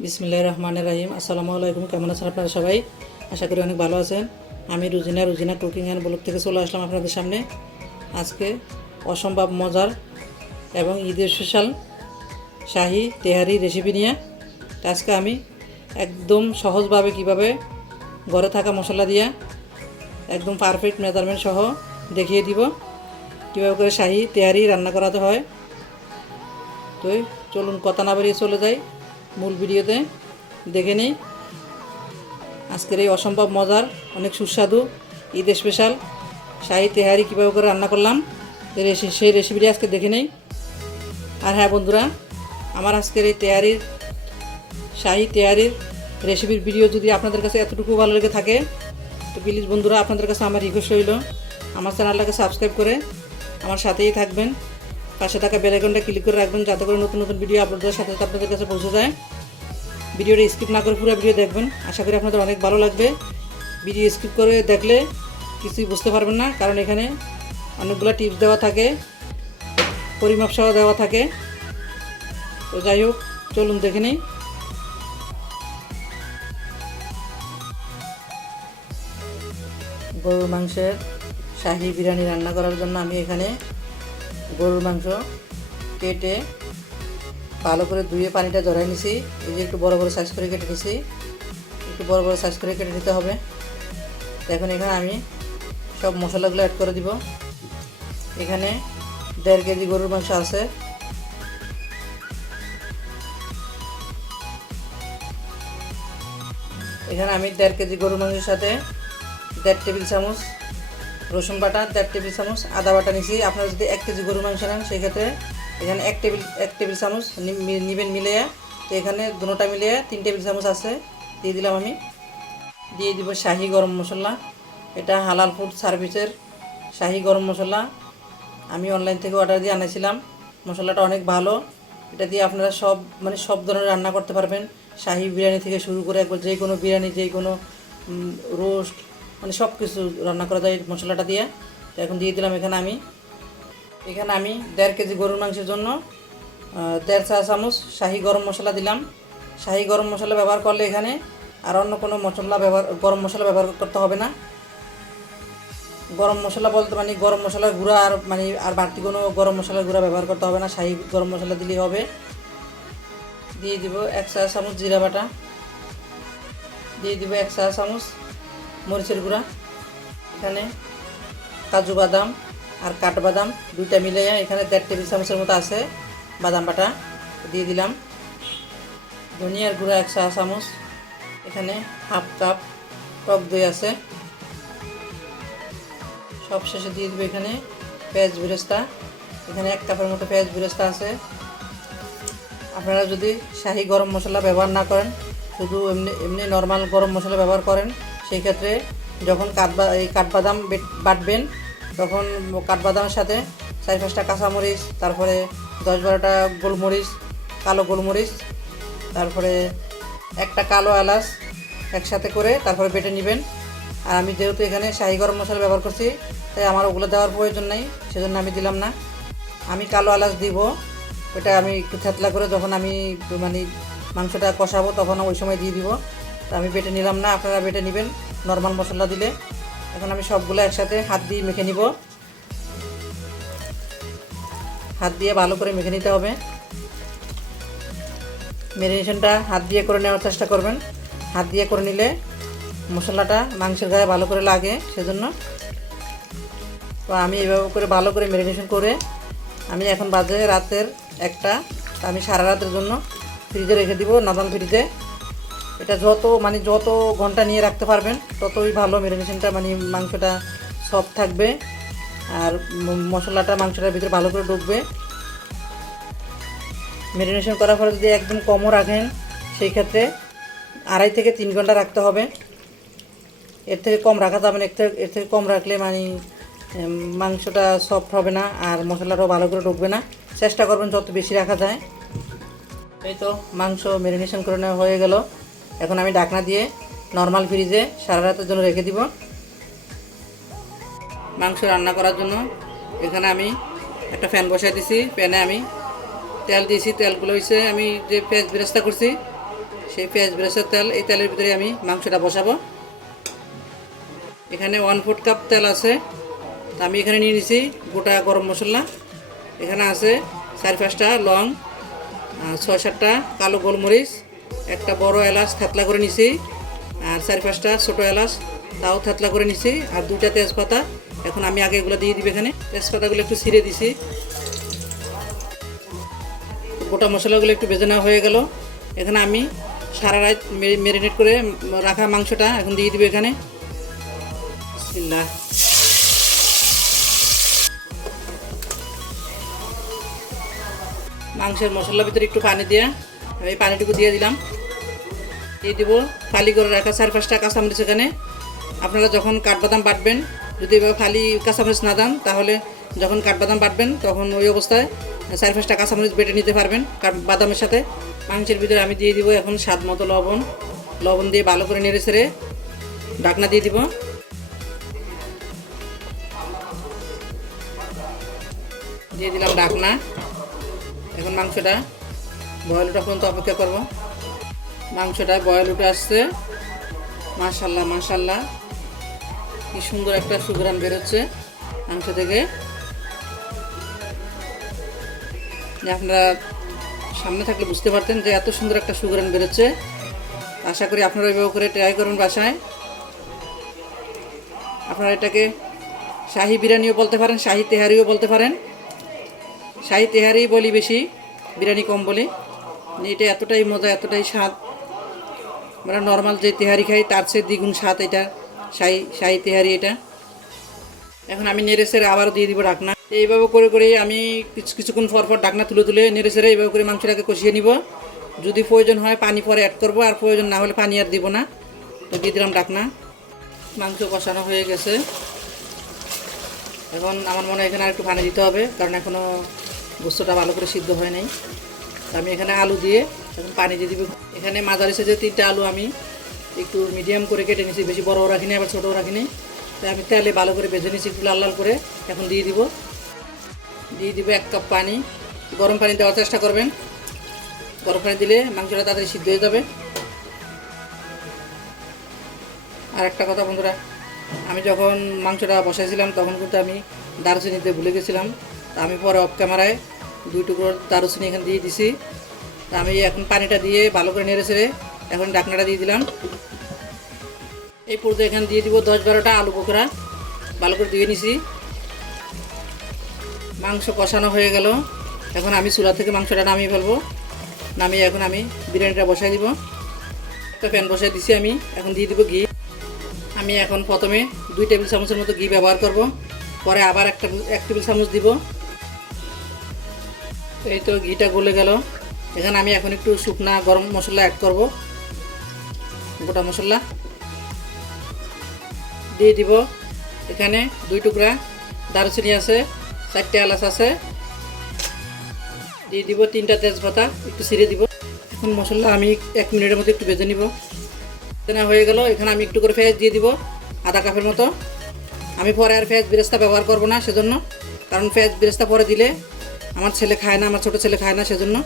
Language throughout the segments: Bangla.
বিসমিল্লাহ রহমান রাহিম। আসসালামু আলাইকুম, কেমন আছেন আপনারা সবাই? আশা করি অনেক ভালো আছেন। আমি Rujina Rujina cooking and blog থেকে চলে আসলাম আপনাদের সামনে। আজকে অসম্ভব মজার এবং ঈদের স্পেশাল শাহি তেহারি রেসিপি নিয়ে। আজকে আমি একদম সহজভাবে কীভাবে ঘরে থাকা মশলা দিয়ে একদম পারফেক্ট মেজারমেন্ট সহ দেখিয়ে দিব। কীভাবে করে শাহি তেহারি রান্না করাতে হয়। তো চলুন কথা না বাড়িয়ে চলে যাই। মূল ভিডিওতে দেখে নিই। আজকের এই অসম্ভব মজার, অনেক সুস্বাদু, ঈদ স্পেশাল শাহি তেহারি কীভাবে করে রান্না করলাম সেই রেসি- সেই রেসিপিটি আজকে দেখে নেই। আর হ্যাঁ বন্ধুরা, আমার আজকের এই তেহারির, শাহি তেহারির রেসিপির ভিডিও যদি আপনাদের কাছে এতটুকু ভালো লেগে থাকে, তো প্লিজ বন্ধুরা আপনাদের কাছে আমার রিকোয়েস্ট রইল। আমার চ্যানেলটাকে সাবস্ক্রাইব করে আমার সাথেই থাকবেন। পাশে থাকা বেলাইকনটা ক্লিক করে রাখবেন যাতে করে নতুন নতুন ভিডিও আপলোড দেওয়ার সাথে সাথে আপনাদের কাছে পৌঁছে যায়। ভিডিওটা স্কিপ না করে পুরো ভিডিও দেখবেন। আশা করি আপনাদের অনেক ভালো লাগবে। ভিডিও স্কিপ করে দেখলে কিছুই বুঝতে পারবেন না, কারণ এখানে অনেকগুলো টিপস দেওয়া থাকে, পরিমাপ সহ দেওয়া থাকে। তো যাই হোক, চলুন দেখে নিই। গরুর মাংসের শাহি বিরিয়ানি রান্না করার জন্য আমি এখানে গরুর মাংস কেটে ভালো করে ধুয়ে পানিটা জড়াই নিছি। এই যে একটু বড় বড় সাইজ করে কেটে নিছি। একটু বড় বড় সাইজ করে কেটে নিতে হবে। তো এখন এখানে আমি সব মশলাগুলো অ্যাড করে দিব। এখানে দেড় কেজি গরুর মাংস আছে। এখানে আমি দেড় কেজি গরুর মাংসের সাথে দেড় টেবিল চামচ রসুন বাটা, দেড় টেবিল চামচ, আদা বাটা নিছি আপনারা যদি এক কেজি গরু মাংস নেন সেই ক্ষেত্রে এখানে এক টেবিল এক টেবিল চামচ নিবেন মিলিয়ে, তো এখানে দুটোটা মিলিয়ে তিন টেবিল চামচ আছে। দিয়ে দিলাম আমি। দিয়ে দিব শাহি গরম মশলা। এটা হালাল ফুড সার্ভিসের শাহি গরম মশলা। আমি অনলাইন থেকে অর্ডার দিয়ে আনিয়েছিলাম মশলাটা অনেক ভালো। এটা দিয়ে আপনারা সব মানে সব ধরনের রান্না করতে পারবেন। শাহি বিরিয়ানি থেকে শুরু করে একবার যে কোনো বিরিয়ানি যে কোনো রোস্ট মানে সব কিছু রান্না করা যায় মশলাটা দিয়ে। তো এখন দিয়ে দিলাম এখানে আমি। এখানে আমি দেড় কেজি গরুর মাংসের জন্য দেড় চা চামচ শাহি গরম মশলা দিলাম। শাহি গরম মশলা ব্যবহার করলে এখানে আর অন্য কোনো মশলা ব্যবহার, গরম মশলা ব্যবহার করতে হবে না। গরম মশলা বলতে মানে গরম মশলার গুঁড়া আর মানে আর বাড়তি কোনো গরম মশলার গুঁড়া ব্যবহার করতে হবে না, শাহি গরম মশলা দিলেই হবে। দিয়ে দিব এক চা চামচ জিরা বাটা। দিয়ে দিব এক চা চামচ মরিচের গুঁড়া, এখানে কাজু বাদাম আর কাঠবাদাম দুইটা মিলে এখানে দেড় টেবিল চামচের মতো আছে বাদাম বাটা, দিয়ে দিলাম। ধনিয়ার গুঁড়া এক চা চামচ, এখানে হাফ কাপ টক দই আছে। সব শেষে দিয়ে দেবো এখানে পেঁয়াজ বেরেস্তা, এখানে এক কাপের মতো পেঁয়াজ বেরেস্তা আছে। আপনারা যদি শাহি গরম মশলা ব্যবহার না করেন, শুধু এমনি এমনি নর্মাল গরম মশলা ব্যবহার করেন সেই ক্ষেত্রে যখন কাঠবা, এই কাঠবাদাম বেট- বাটবেন, তখন কাঠবাদামের সাথে চার পাঁচটা কাঁচামরিচ, তারপরে দশ বারোটা গোলমরিচ, কালো গোলমরিচ, তারপরে একটা কালো এলাচ একসাথে করে তারপরে বেটে নেবেন। আর আমি যেহেতু এখানে শাহি গরম মশলা ব্যবহার করছি, তাই আমার ওগুলো দেওয়ার প্রয়োজন নেই, সেজন্য আমি দিলাম না। আমি কালো এলাচ দিব, ওটা আমি একটু থেতলা করে যখন আমি মানে মাংসটা কষাবো তখন ওই সময় দিয়ে দিব। তা আমি বেটে নিলাম না, আপনারা বেটে নেবেন। নর্মাল মশলা দিলে। এখন আমি সবগুলো একসাথে হাত দিয়ে মেখে নিব। হাত দিয়ে ভালো করে মেখে নিতে হবে। ম্যারিনেশনটা হাত দিয়ে করে নেওয়ার চেষ্টা করবেন। হাত দিয়ে করে নিলে মশলাটা মাংসের গায়ে ভালো করে লাগে, সেজন্য। তো আমি এভাবে করে ভালো করে ম্যারিনেশন করে আমি এখন বাজে রাতের একটা আমি সারা রাতের জন্য ফ্রিজে রেখে দিব, নর্মাল ফ্রিজে। এটা যত মানে যত ঘণ্টা নিয়ে রাখতে পারবেন, ততই ভালো ম্যারিনেশনটা মানে মাংসটা সফট থাকবে। আর মশলাটা, মাংসটার ভিতরে ভালো করে ঢুকবে ম্যারিনেশন করার পরে যদি একদম কমও রাখেন, সেই ক্ষেত্রে আড়াই থেকে তিন ঘণ্টা রাখতে হবে। এর থেকে কম রাখা যাবে না, এর থেকে কম রাখলে মানে মাংসটা সফট হবে না, আর মশলাটাও ভালো করে ঢুকবে না। চেষ্টা করবেন যত বেশি রাখা যায়। এই তো, মাংস ম্যারিনেশন করে নেওয়া হয়ে গেল। এখন আমি ঢাকনা দিয়ে নর্মাল ফ্রিজে সারা রাতের জন্য রেখে দিব। মাংস রান্না করার জন্য এখানে আমি একটা ফ্যান বসাই দিছি। প্যানে আমি তেল দিয়েছি, তেলগুলো হয়েছে আমি যে পেঁয়াজ বেরেস্তা করছি, সেই পেঁয়াজ বেরেস্তার তেল, এই তেলের ভিতরে আমি মাংসটা বসাবো। এখানে ওয়ান ফুট কাপ তেল আছে আমি এখানে নিয়ে নিছি গোটা গরম মশলা। এখানে আছে চার পাঁচটা লং ছয় সাতটা কালো গোলমরিচ একটা বড় এলাচ থেতলা করে নিছি, আর চার পাঁচটা ছোটো এলাচ, তাও থেতলা করে নিছি, আর দুটা তেজপাতা। এখন আমি আগে এগুলো দিয়ে দিবে এখানে। তেজপাতাগুলো একটু ছিঁড়ে দিছি। গোটা মশলাগুলো একটু ভেজে নেওয়া হয়ে গেল। এখানে আমি সারা রাত ম্যারিনেট করে রাখা মাংসটা এখন দিয়ে দিবে এখানে। মাংসের মশলার ভিতরে একটু পানি দিয়ে আমি পানিটুকু দিয়ে দিলাম। দিয়ে দিব ফালি করে রাখা চার পাঁচটা কাঁচামরিচ এখানে। আপনারা যখন কাঠবাদাম বাটবেন, যদি এভাবে ফালি কাঁচামরিচ না দেন, তাহলে যখন কাঠবাদাম বাটবেন, তখন ওই অবস্থায় চার পাঁচটা কাঁচামরিচ বেটে নিতে পারবেন বাদামের সাথে। মাংসের ভিতরে আমি দিয়ে দিব এখন স্বাদ মতো লবণ। লবণ দিয়ে ভালো করে নেড়ে ছেড়ে ঢাকনা দিয়ে দিব। দিয়ে দিলাম ঢাকনা। এখন মাংসটা বয়েল ওঠা পর্যন্ত অপেক্ষা করব। মাংসটা বয়েল উঠে আসছে। মাশাল্লাহ মাশাল্লাহ। কি সুন্দর একটা সুগ্রান বেরোচ্ছে মাংস থেকে। আপনারা সামনে থাকলে বুঝতে পারতেন যে এত সুন্দর একটা সুগ্রাম বেরোচ্ছে। আশা করি আপনারা এভাবে করে ট্রাই করুন বাসায়। আপনারা এটাকে শাহি বিরিয়ানিও বলতে পারেন, শাহি তেহারিও বলতে পারেন। শাহি তেহারি বলি বেশি, বিরিয়ানি কম বলি। এটা এতটাই মজা, এতটাই স্বাদ। আমরা নর্মাল যে তেহারি খাই, তার চেয়ে দ্বিগুণ স্বাদ এটা। শাহি শাহি তেহারি এটা। এখন আমি নেড়ে সেরে আবার দিয়ে দিব ঢাকনা। এইভাবে করে করে আমি কিছু কিছুক্ষণ পর পর ঢাকনা তুলে তুলে নেড়ে সেরে এইভাবে করে মাংসটাকে কষিয়ে নিব। যদি প্রয়োজন হয় পানি পরে অ্যাড করব, আর প্রয়োজন না হলে পানি আর দিব না। তো দিয়ে দিলাম ঢাকনা। মাংস কষানো হয়ে গেছে। এখন আমার মনে হয় এখানে আর একটু পানি দিতে হবে, কারণ এখনও গোস্তটা ভালো করে সিদ্ধ হয় নাই। আমি এখানে আলু দিয়ে এখন পানি দিয়ে দিব। এখানে মাঝারি সাইজের তিনটা আলু আমি একটু মিডিয়াম করে কেটে নিয়েছি বেশি বড়ও রাখিনি, আবার ছোটও রাখিনি। তাই আমি তেলে ভালো করে ভেজে নিয়েছি একটু লাল লাল করে। এখন দিয়ে দিব। দিয়ে দিব এক কাপ পানি। গরম পানি দেওয়ার চেষ্টা করবেন। গরম পানি দিলে মাংসটা তাড়াতাড়ি সিদ্ধ হয়ে যাবে। আর একটা কথা বন্ধুরা, আমি যখন মাংসটা বসাইছিলাম, তখন কিন্তু আমি দারুচিনিতে ভুলে গেছিলাম। আমি পরে অফ ক্যামেরায় দুই টুকরো দারুচিনি এখানে দিয়ে দিছি। তা আমি এখন পানিটা দিয়ে ভালো করে নেড়ে ছেড়ে এখন ডাকনাটা দিয়ে দিলাম। এই পর্যায়ে এখানে দিয়ে দিব দশ বারোটা আলু বোকরা ভালো করে দিয়ে নিছি। মাংস কষানো হয়ে গেল। এখন আমি চুলা থেকে মাংসটা নামিয়ে ফেলব। নামিয়ে এখন আমি বিরিয়ানিটা বসাই দিব। একটা প্যান বসাই দিছি আমি। এখন দিয়ে দিব ঘি। আমি এখন প্রথমে দুই টেবিল চামচের মতো ঘি ব্যবহার করব। পরে আবার একটা, এক টেবিল চামচ দিব। এই তো ঘিটা গলে গেল। এখানে আমি এখন একটু শুকনা গরম মশলা অ্যাড করব। গোটা মশলা দিয়ে দিব। এখানে দুই টুকরা দারুচিনি আছে, চারটে এলাচ আছে। দিয়ে দিব তিনটা তেজপাতা, একটু ছিঁড়ে দিব। এখন মশলা আমি এক মিনিটের মতো একটু ভেজে নিব। না হয়ে গেল। এখানে আমি একটু করে পেঁয়াজ দিয়ে দিব, আধা কাপের মতো। আমি পরে আর পেঁয়াজ বেরেস্তা ব্যবহার করব না, সেজন্য। কারণ পেঁয়াজ বেরেস্তা পরে দিলে আমার ছেলে খায় না, আমার ছোটো ছেলে খায় না সেজন্য।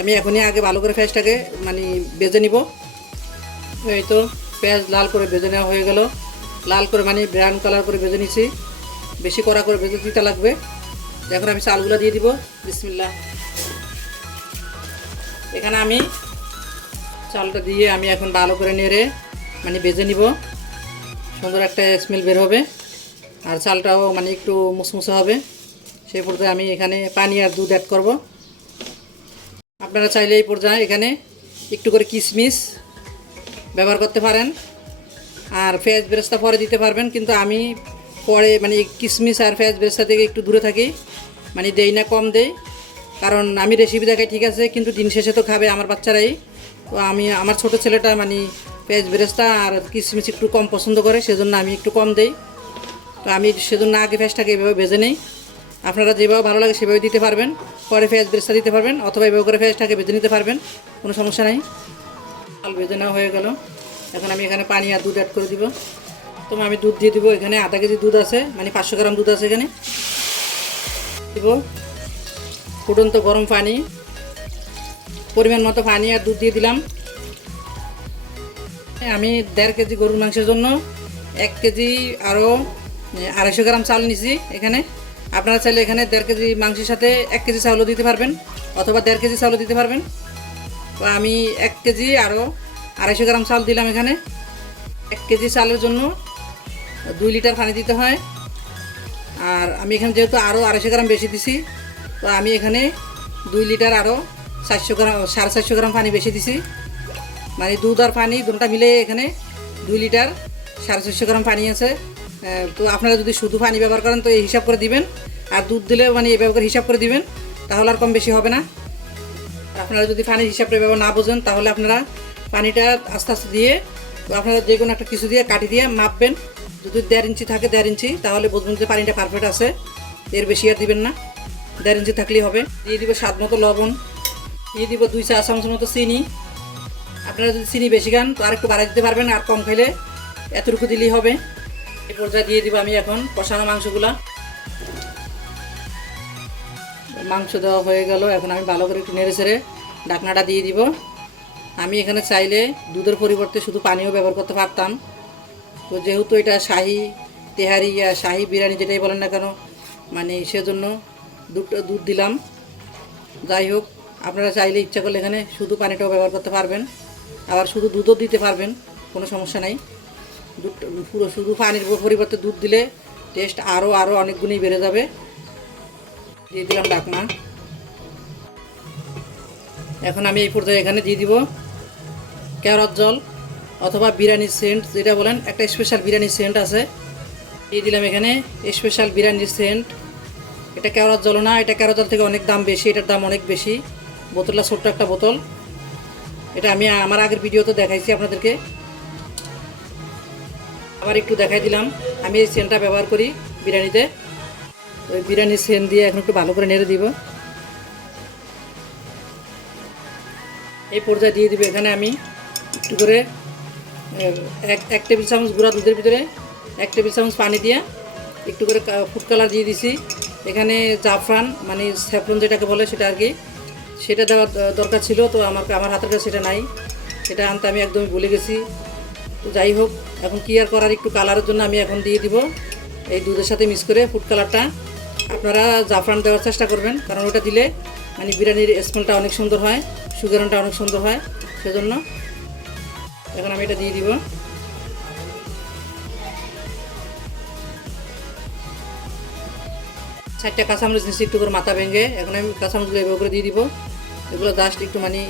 আমি এখনই আগে ভালো করে পেঁয়াজটাকে মানে বেজে নিব। এই তো পেঁয়াজ লাল করে বেজে নেওয়া হয়ে গেল। লাল করে মানে ব্রাউন কালার করে বেজে নিছি বেশি কড়া করে বেজে দিতে লাগবে। এখন আমি চালগুলো দিয়ে দিব। বিসমিল্লা এখানে আমি চালটা দিয়ে আমি এখন ভালো করে নেড়ে মানে বেজে নিব। সুন্দর একটা স্মেল বের হবে। আর চালটাও মানে একটু মুসমুসে হবে। সেই পর্যায়ে আমি এখানে পানি আর দুধ অ্যাড করব। আপনারা চাইলে এই পর্যায়ে এখানে একটু করে কিশমিশ ব্যবহার করতে পারেন। আর পেঁয়াজ বেরেস্তা পরে দিতে পারবেন, কিন্তু আমি পরে মানে কিশমিশ আর পেঁয়াজ বেরেস্তা থেকে একটু দূরে থাকি মানে দেই না, কম দেই। কারণ আমি রেসিপি দেখাই ঠিক আছে, কিন্তু দিন শেষে তো খাবে আমার বাচ্চারাই। তো আমি, আমার ছোট ছেলেটা মানে পেঁয়াজ বেরেস্তা আর কিশমিশ একটু কম পছন্দ করে, সেজন্য আমি একটু কম দেই। তো আমি সেজন্য আগে পেঁয়াজটাকে এভাবে ভেজে নেই। আপনারা যেভাবে ভালো লাগে সেভাবে দিতে পারবেন। পরে পেঁয়াজ বেরেস্তা দিতে পারবেন অথবা এভাবে করে পেঁয়াজটাকে ভেজে নিতে পারবেন। কোনো সমস্যা নাই। চাল ভেজে নেওয়া হয়ে গেল। এখন আমি এখানে পানি আর দুধ অ্যাড করে দিব। তো আমি দুধ দিয়ে দিব এখানে। আধা কেজি দুধ আছে মানে পাঁচশো গ্রাম দুধ আছে এখানে। দিব ফুটন্ত গরম পানি। পরিমাণ মতো পানি আর দুধ দিয়ে দিলাম। আমি দেড় কেজি গরুর মাংসের জন্য এক কেজি আরও আড়াইশো গ্রাম চাল নিছি এখানে। আপনারা চাইলে এখানে দেড় কেজি মাংসের সাথে এক কেজি চাউলও দিতে পারবেন, অথবা দেড় কেজি চাউলও দিতে পারবেন। তো আমি এক কেজি আরও আড়াইশো গ্রাম চাল দিলাম এখানে। এক কেজি চালের জন্য দুই লিটার পানি দিতে হয়। আর আমি এখানে যেহেতু আরও আড়াইশো গ্রাম বেশি দিছি, তো আমি এখানে দুই লিটার আরও চারশো গ্রাম, সাড়ে চারশো গ্রাম পানি বেশি দিছি। মানে দুধ আর পানি দুটা মিলে এখানে দুই লিটার সাড়ে চারশো গ্রাম পানি আছে। তো আপনারা যদি শুধু পানি ব্যবহার করেন, তো এই হিসাব করে দিবেন। আর দুধ দিলে মানে এভাবে করে হিসাব করে দিবেন, তাহলে আর কম বেশি হবে না। আপনারা যদি পানির হিসাবটা ব্যবহার না বোঝেন, তাহলে আপনারা পানিটা আস্তে আস্তে দিয়ে আপনারা যে কোনো একটা কিছু দিয়ে কাটি দিয়ে মাপবেন। যদি দেড় ইঞ্চি থাকে, দেড় ইঞ্চি, তাহলে বুঝবেন যে পানিটা পারফেক্ট আছে। এর বেশি আর দিবেন না। দেড় ইঞ্চি থাকলেই হবে। দিয়ে দিব স্বাদ মতো লবণ। দিয়ে দিব দুই চা চামচ মতো চিনি। আপনারা যদি চিনি বেশি খান, তো আর একটু বাড়াই দিতে পারবেন, আর কম খাইলে এতটুকু দিলেই হবে। এই পর্যায়ে দিয়ে দিব আমি এখন কষানো মাংসগুলা। মাংস দেওয়া হয়ে গেল, এখন আমি ভালো করে একটু নেড়ে ছেড়ে দিয়ে দিব। আমি এখানে চাইলে দুধের পরিবর্তে শুধু পানিও ব্যবহার করতে পারতাম। তো যেহেতু এটা শাহি তেহারি ইয়া শাহি বিরিয়ানি যেটাই বলেন না কেন মানে সেজন্য দুধটা দুধ দিলাম। যাই হোক, আপনারা চাইলে ইচ্ছা করলে এখানে শুধু পানিটাও ব্যবহার করতে পারবেন। আবার শুধু দুধও দিতে পারবেন, কোনো সমস্যা নাই। পুরো শুধু পানির পরিবর্তে দুধ দিলে টেস্ট আরও আরও অনেক গুণই বেড়ে যাবে। দিয়ে দিলাম ডাকনা। এখন আমি এই পর্যায়ে এখানে দিয়ে দিব ক্যারট জল অথবা বিরিয়ানির সেন্ট, যেটা বলেন, একটা স্পেশাল বিরিয়ানির সেন্ট আছে। দিয়ে দিলাম এখানে স্পেশাল বিরিয়ানির সেন্ট। এটা কেওড়ার জল না, এটা কেওড়া জল থেকে অনেক দাম বেশি, এটার দাম অনেক বেশি। বোতলটা ছোট্ট একটা বোতল। এটা আমি আমার আগের ভিডিওতে দেখাইছি আপনাদেরকে। আবার একটু দেখাই দিলাম। আমি এই সেনটা ব্যবহার করি বিরিয়ানিতে। ওই বিরিয়ানির সেন দিয়ে এখন একটু ভালো করে নেড়ে দিব। এই পর্যায়ে দিয়ে দিব এখানে আমি একটু করে এক এক টেবিল চামচ গুঁড়া দুধের ভিতরে, এক টেবিল চামচ পানি দিয়ে একটু করে ফুড কালার দিয়ে দিছি। এখানে জাফরান মানে স্যাফরন যেটাকে বলে সেটা আর কি, সেটা দেওয়ার দরকার ছিল, তো আমার আমার হাতের কাছে সেটা নাই। সেটা আনতে আমি একদমই ভুলে গেছি। তো যাই হোক, এখন কি আর করার, একটু কালারের জন্য আমি এখন দিয়ে দিব। এই দুধের সাথে মিক্স করে ফুড কালারটা। আপনারা জাফরান দেওয়ার চেষ্টা করবেন, কারণ ওটা দিলে মানে বিরিয়ানির স্মেলটা অনেক সুন্দর হয় সুগারনটা অনেক সুন্দর হয়, সেজন্য এখন আমি এটা দিয়ে দিব। চারটা কাঁচামরিচ নিচ্ছি একটু করে মাথা ভেঙে এখন আমি কাঁচামরিচগুলো এভাবে করে দিয়ে দিব। এগুলো জাস্ট একটু মানে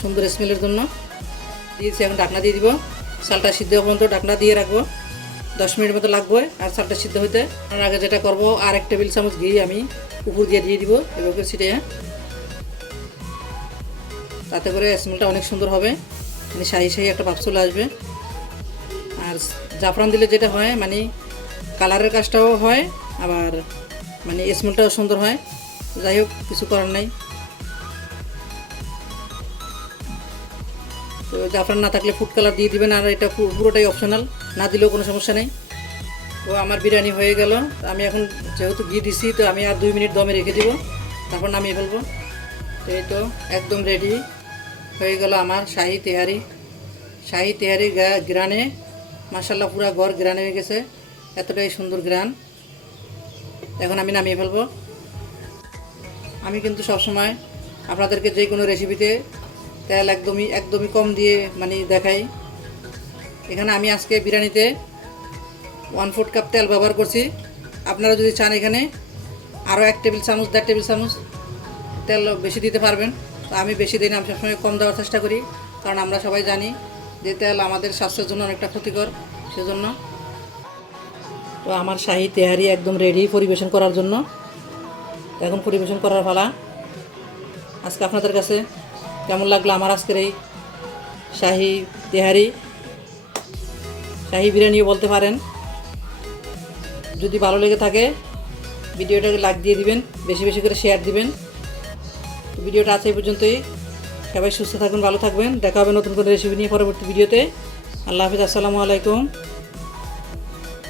সুন্দর স্মেলের জন্য। দিয়েছি, এখন ঢাকনা দিয়ে দিব। চালটা সিদ্ধ পর্যন্ত ঢাকনা দিয়ে রাখব। দশ মিনিট মতো লাগবে আর চালটা সিদ্ধ হইতে। তার আগে যেটা করব, আর এক টেবিল চামচ ঘি আমি উপর দিয়ে দিয়ে দিব, এভাবে ছিটিয়ে। তাতে করে স্মেলটা অনেক সুন্দর হবে। মানে শাহি শাহি একটা ভাব চলে আসবে। আর জাফরান দিলে যেটা হয় মানে কালারের কাজটাও হয়, আবার মানে স্মেলটাও সুন্দর হয়। যাই হোক, কিছু করার নাই। তো জাফরান না থাকলে ফুড কালার দিয়ে দিবেন, আর এটা পুরোটাই অপশনাল না দিলেও কোনো সমস্যা নেই। তো আমার বিরিয়ানি হয়ে গেল আমি এখন যেহেতু ঘি দিছি, তো আমি আর দুই মিনিট দমে রেখে দিব, তারপর নামিয়ে ফেলব। তো এই তো একদম রেডি হয়ে গেল আমার শাহি তেহারি। শাহি তেহারি গ্রানে মাসাল্লাহ পুরা ঘর গ্রানে হয়ে গেছে, এতটাই সুন্দর গ্রান এখন আমি নামিয়ে ফেলব। আমি কিন্তু সবসময় আপনাদেরকে যে কোনো রেসিপিতে তেল একদমই একদমই কম দিয়ে মানে দেখাই। এখানে আমি আজকে বিরিয়ানিতে ওয়ান ফোর্থ কাপ তেল ব্যবহার করছি। আপনারা যদি চান এখানে আরও এক টেবিল চামচ, দেড় টেবিল চামচ তেল বেশি দিতে পারবেন। তো আমি বেশি দিই না, আমি সবসময় কম দেওয়ার চেষ্টা করি। কারণ আমরা সবাই জানি যে তেল আমাদের স্বাস্থ্যের জন্য অনেকটা ক্ষতিকর, সেজন্য। তো আমার শাহি তেহারি একদম রেডি পরিবেশন করার জন্য। এখন পরিবেশন করার পালা। আজকে আপনাদের কাছে কেমন লাগল আমার আজকের এই শাহি তেহারি? শাহি বিরিয়ানিও বলতে পারেন। যদি ভালো লেগে থাকে, ভিডিওটাকে লাইক দিয়ে দিবেন, বেশি বেশি করে শেয়ার দিবেন। ভিডিওটা আছে এই পর্যন্তই। সবাই সুস্থ থাকবেন, ভালো থাকবেন। দেখা হবে নতুন কোনো রেসিপি নিয়ে পরবর্তী ভিডিওতে। আল্লাহ হাফিজ, আসসালামু আলাইকুম।